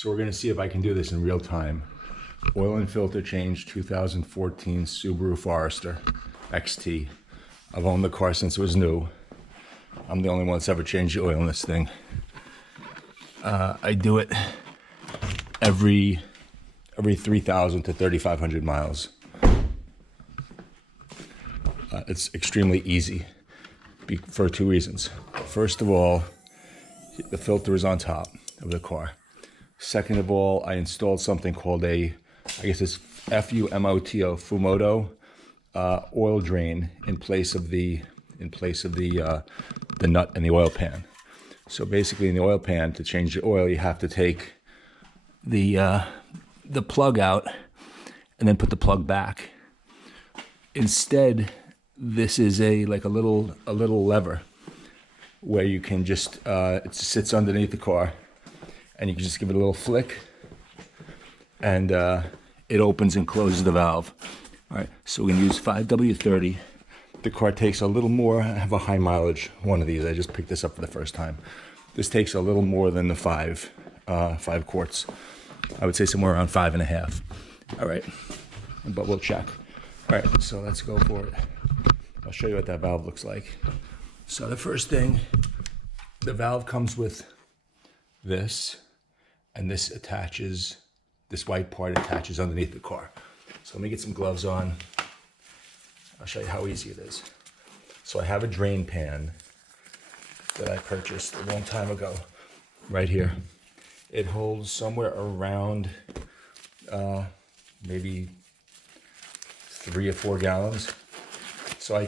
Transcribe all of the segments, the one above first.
So we're gonna see if I can do this in real time. Oil and filter change 2014 Subaru Forester XT. I've owned the car since it was new. I'm the only one that's ever changed the oil in this thing. I do it every 3,000 to 3,500 miles. It's extremely easy for two reasons. First of all, the filter is on top of the car. Second of all, I installed something called I guess it's Fumoto, Fumoto oil drain in place of the nut and the oil pan. So basically, in the oil pan, to change the oil, you have to take the plug out and then put the plug back. Instead, this is a little lever where you can just it sits underneath the car, and you can just give it a little flick, and it opens and closes the valve. All right, so we're gonna use 5W30. The car takes a little more. I have a high mileage one of these. I just picked this up for the first time. This takes a little more than the 5 quarts. I would say somewhere around 5.5. All right, but we'll check. All right, so let's go for it. I'll show you what that valve looks like. So the first thing, the valve comes with this, and this white part attaches underneath the car. So let me get some gloves on. I'll show you how easy it is. So I have a drain pan that I purchased a long time ago, right here. It holds somewhere around maybe 3 or 4 gallons. So I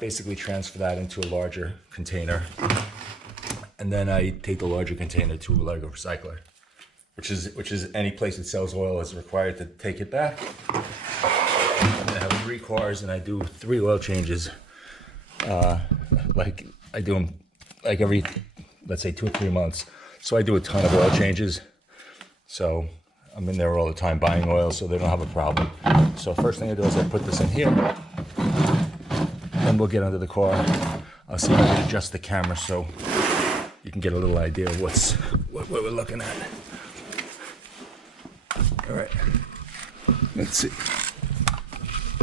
basically transfer that into a larger container. And then I take the larger container to a Lego recycler, which is any place that sells oil is required to take it back. And I have 3 cars, and I do 3 oil changes. Like I do them like every, let's say 2 or 3 months. So I do a ton of oil changes. So I'm in there all the time buying oil, so they don't have a problem. So first thing I do is I put this in here, and we'll get under the car. I'll see if I can adjust the camera so you can get a little idea of what we're looking at. All right, let's see.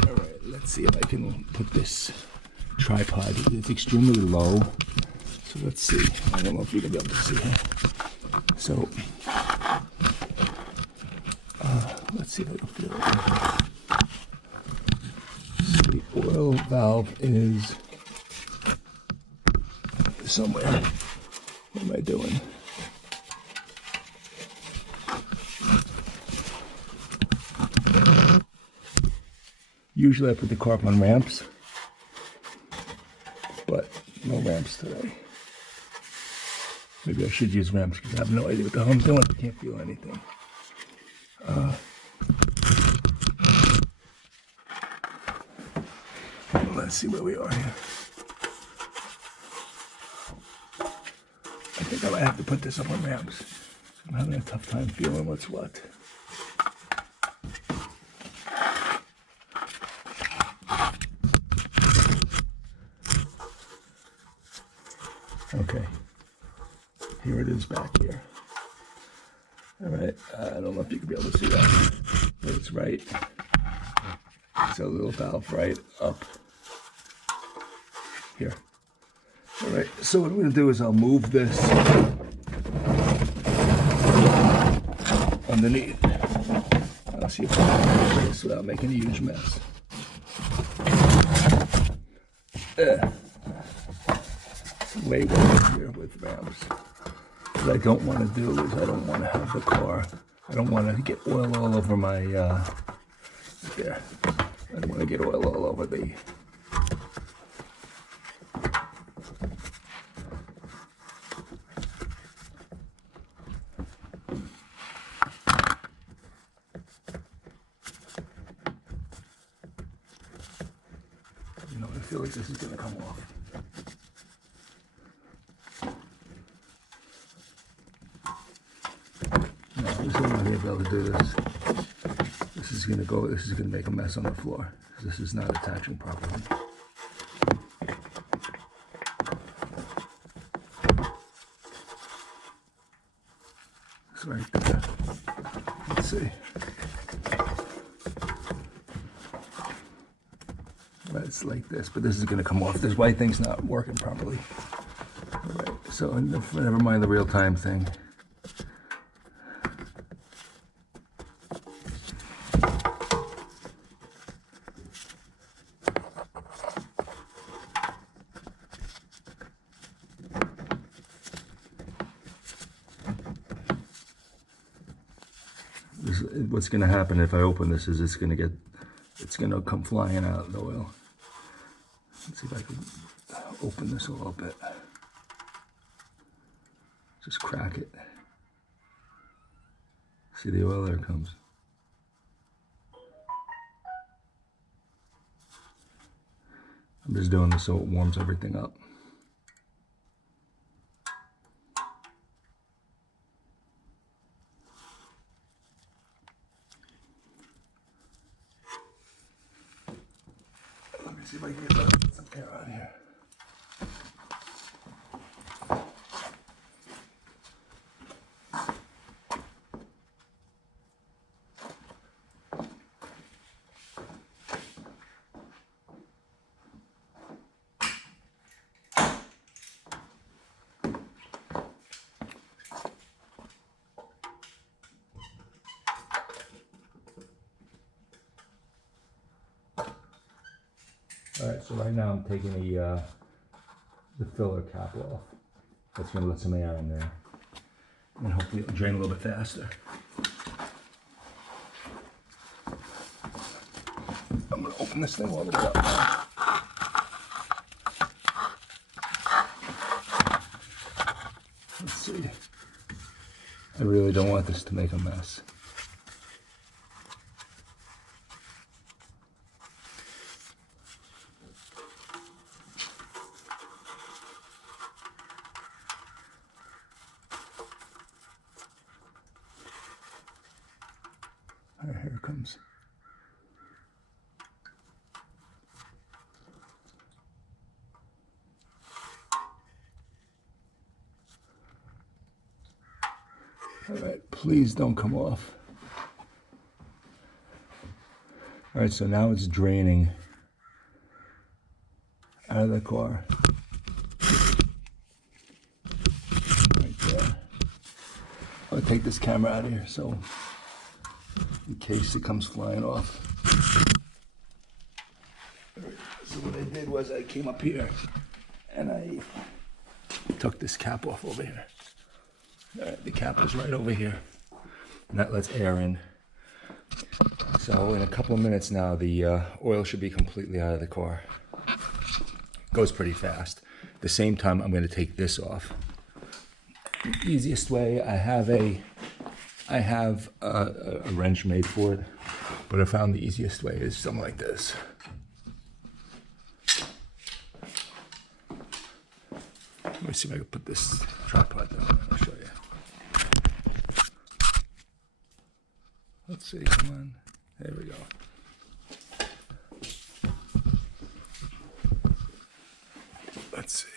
All right, let's see if I can put this tripod. It's extremely low, so let's see. I don't know if you're gonna be able to see it. So let's see if I can feel it. So the oil valve is somewhere. What am I doing? Usually I put the car up on ramps, but no ramps today. Maybe I should use ramps because I have no idea what the hell I'm doing. I can't feel anything. Let's see where we are here. I think I might have to put this up on ramps. I'm having a tough time feeling what's what. Okay, here it is back here. All right, I don't know if you can be able to see that, but it's right. It's a little valve right up here. All right, so what I'm gonna do is I'll move this underneath. I'll see if I can do this without making a huge mess. Way easier with ramps. What I don't want to do is I don't want to have the car. I don't want to get oil all over my there. I don't want to get oil all over the. You know, I feel like this is going to come off. There's no way I'll be able to do this. This is gonna make a mess on the floor. This is not attaching properly. So right there. Let's see. It's like this, but this is going to come off. This white thing's not working properly. All right, so never mind the real-time thing. What's going to happen if I open this is it's going to come flying out, the oil. Let's see if I can open this a little bit. Just crack it. See the oil, there it comes. I'm just doing this so it warms everything up. Let me see if I can get some air out of here. All right, so right now I'm taking the filler cap off. That's going to let some air in there, and hopefully it'll drain a little bit faster. I'm going to open this thing all the way up now. Let's see. I really don't want this to make a mess. All right, here it comes. All right, please don't come off. All right, so now it's draining out of the car. Right there. I'll take this camera out of here so in case it comes flying off. So what I did was I came up here and I took this cap off over here. All right, the cap is right over here, and that lets air in. So in a couple of minutes now, the oil should be completely out of the car. Goes pretty fast. At the same time, I'm going to take this off. The easiest way, I have a wrench made for it, but I found the easiest way is something like this. Let me see if I can put this tripod down. I'll show you. Let's see, come on. There we go. Let's see.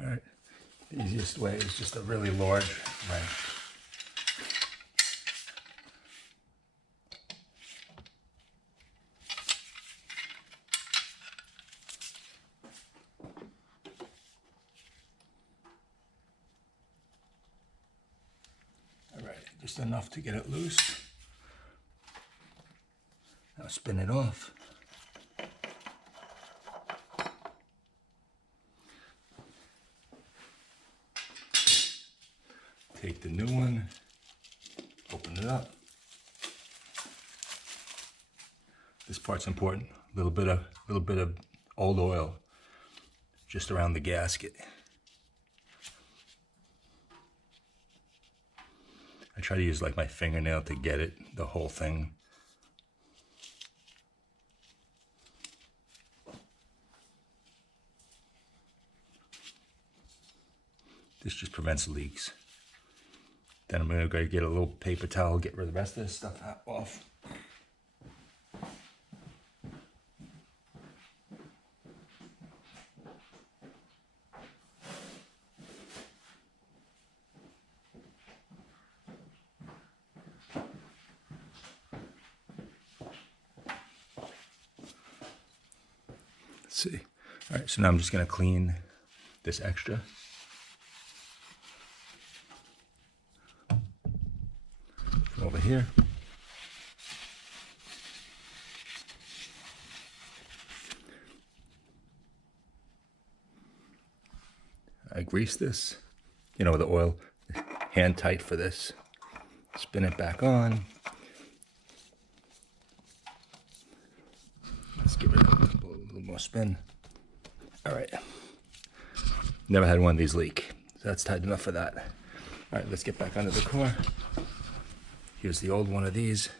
All right. The easiest way is just a really large wrench. Just enough to get it loose. Now spin it off. Take the new one, open it up. This part's important. A little bit of old oil just around the gasket. I try to use like my fingernail to get it, the whole thing. This just prevents leaks. Then I'm gonna go get a little paper towel, get rid of the rest of this stuff off. see. All right, so now I'm just gonna clean this extra. From over here. I grease this, you know, with the oil, hand tight for this. Spin it back on. Let's give it a little more spin. All right. Never had one of these leak, so that's tight enough for that. All right, let's get back under the car. Here's the old one of these.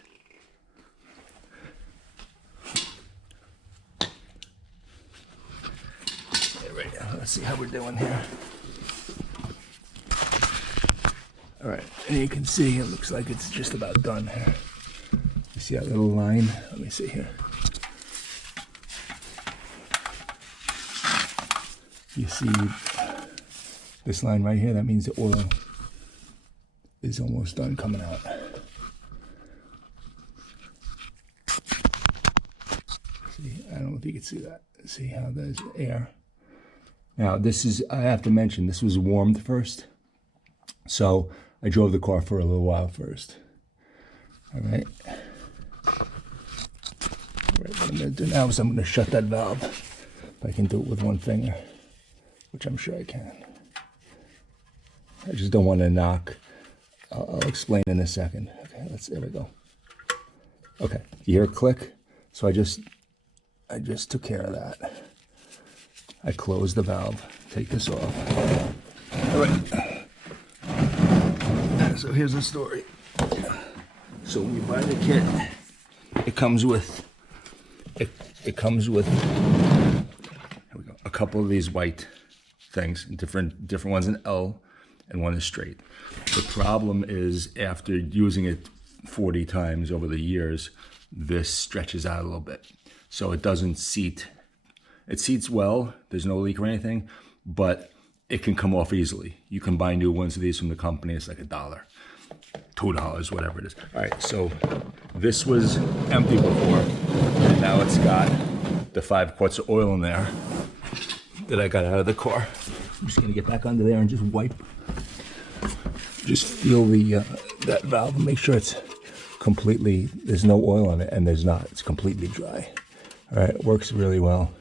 All right, let's see how we're doing here. All right, and you can see it looks like it's just about done here. You see that little line? Let me see here. You see this line right here? That means the oil is almost done coming out. See, I don't know if you can see that. See how there's air. Now this is, I have to mention, this was warmed first. So I drove the car for a little while first. All right. All right, what I'm gonna do now is I'm gonna shut that valve. If I can do it with one finger, which I'm sure I can. I just don't want to knock. I'll explain in a second. Okay, there we go. Okay, you hear a click? So I just took care of that. I closed the valve, take this off. All right, so here's the story. So when you buy the kit, it comes with, here we go, a couple of these white things, different ones in L, and one is straight. The problem is after using it 40 times over the years, this stretches out a little bit. So it doesn't seat. It seats well, there's no leak or anything, but it can come off easily. You can buy new ones of these from the company, it's like $1, $2, whatever it is. All right, so this was empty before, and now it's got the 5 quarts of oil in there that I got out of the car. I'm just gonna get back under there and just wipe. Just feel the that valve and make sure it's completely, there's no oil on it, and there's not, it's completely dry. All right, it works really well.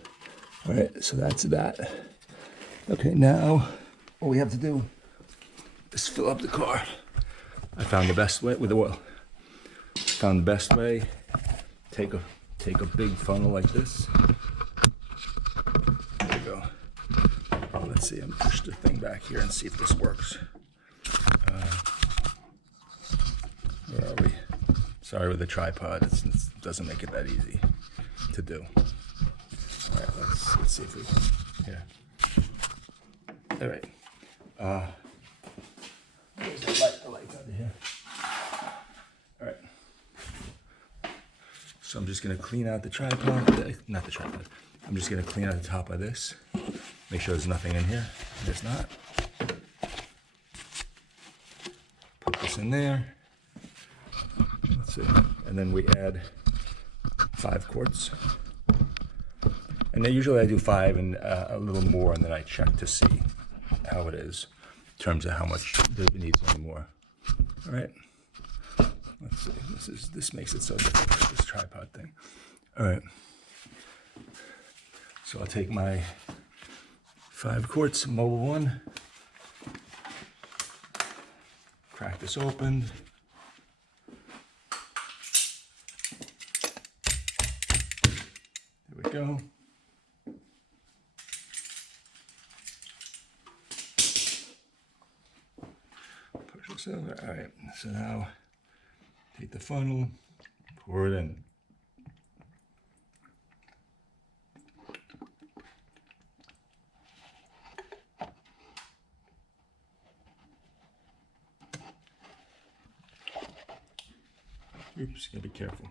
All right, so that's that. Okay, now all we have to do is fill up the car. I found the best way with oil. Found the best way. Take a big funnel like this. There we go. Let's see, I'm gonna push the thing back here and see if this works. Where are we? Sorry with the tripod, it doesn't make it that easy to do. All right, let's see if we can, here. All right. There's the light under here. All right. So I'm just gonna clean out the tripod, not the tripod. I'm just gonna clean out the top of this. Make sure there's nothing in here. There's not. Put this in there. Let's see. And then we add 5 quarts. And then usually I do 5 and a little more, and then I check to see how it is in terms of how much it needs any more. All right. Let's see. This makes it so difficult, this tripod thing. All right. So I'll take my 5 quarts Mobil 1. Crack this open. There we go. Push this over. All right. So now take the funnel, pour it in. Oops, gotta be careful.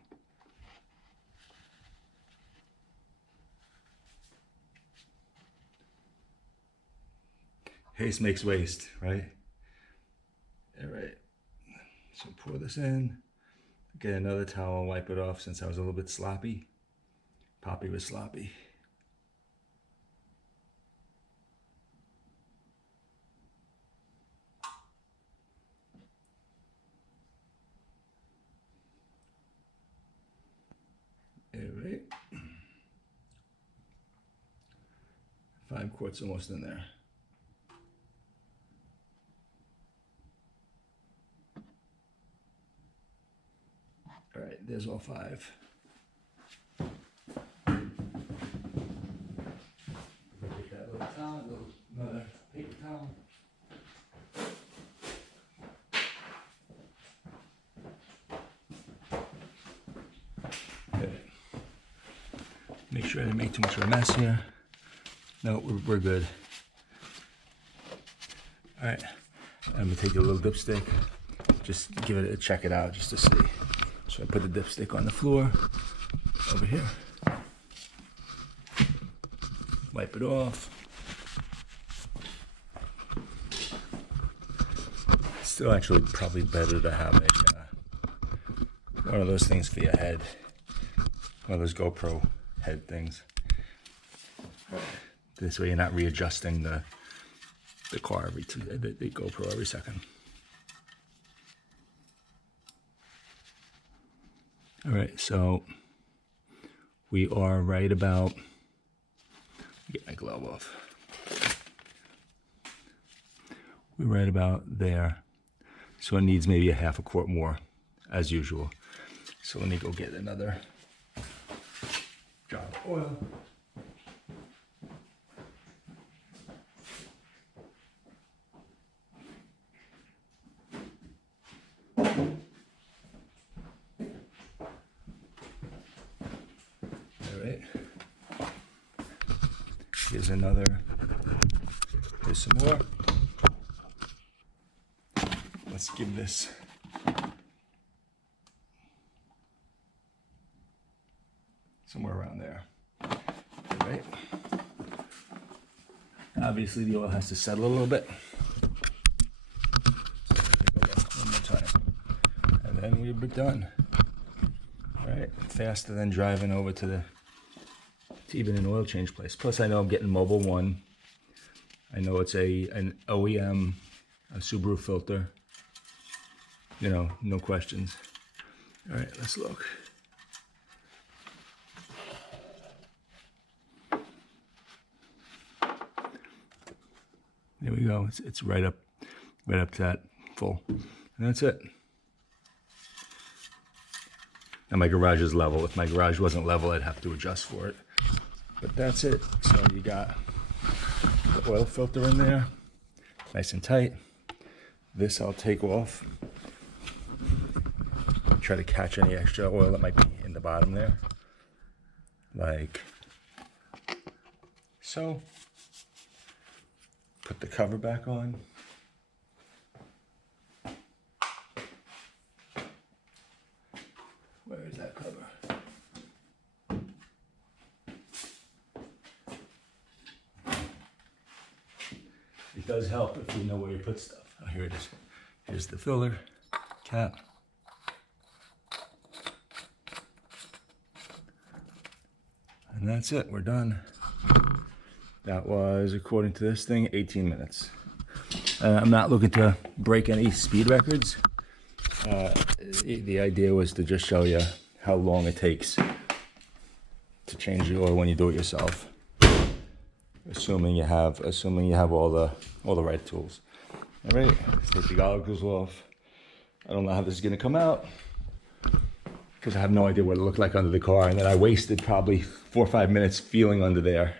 Haste makes waste, right? All right, so pour this in. Get another towel and wipe it off since I was a little bit sloppy. Poppy was sloppy. 5 quarts almost in there. All right, there's all 5. Take that little towel, another paper towel. Okay. Make sure I didn't make too much of a mess here. No, we're good. All right, I'm gonna take a little dipstick, just give it check it out just to see. So I put the dipstick on the floor over here. Wipe it off. Still actually probably better to have a one of those things for your head. One of those GoPro head things. This way you're not readjusting the car the GoPro every second. All right, so we are right about, get my glove off. We're right about there. So it needs maybe a half a quart more, as usual. So let me go get another jar of oil. Here's another, here's some more. Let's give this somewhere around there. All right. Obviously the oil has to settle a little bit. One more time. And then we're done. All right, faster than driving over to even an oil change place. Plus I know I'm getting Mobil 1. I know it's an OEM, a Subaru filter. You know, no questions. All right, let's look. There we go. It's right up to that full. And that's it. And my garage is level. If my garage wasn't level, I'd have to adjust for it. But that's it. So you got the oil filter in there, nice and tight. This I'll take off. Try to catch any extra oil that might be in the bottom there. Like so. Put the cover back on. Where is that cover? It does help if you know where you put stuff. Oh, here it is. Here's the filler cap. And that's it, we're done. That was, according to this thing, 18 minutes. I'm not looking to break any speed records. The idea was to just show you how long it takes to change the oil when you do it yourself. Assuming you have all the right tools. All right, let's take the goggles off. I don't know how this is gonna come out because I have no idea what it looked like under the car, and then I wasted probably 4 or 5 minutes feeling under there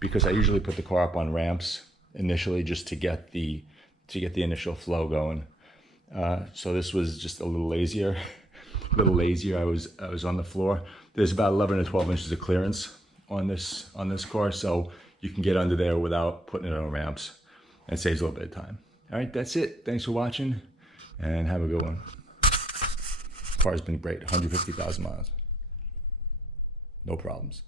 because I usually put the car up on ramps initially just to get the initial flow going. So this was just a little lazier. I was on the floor. There's about 11 or 12 inches of clearance on this car, so you can get under there without putting it on ramps, and it saves a little bit of time. All right, that's it. Thanks for watching, and have a good one. Car's been great, 150,000 miles. No problems.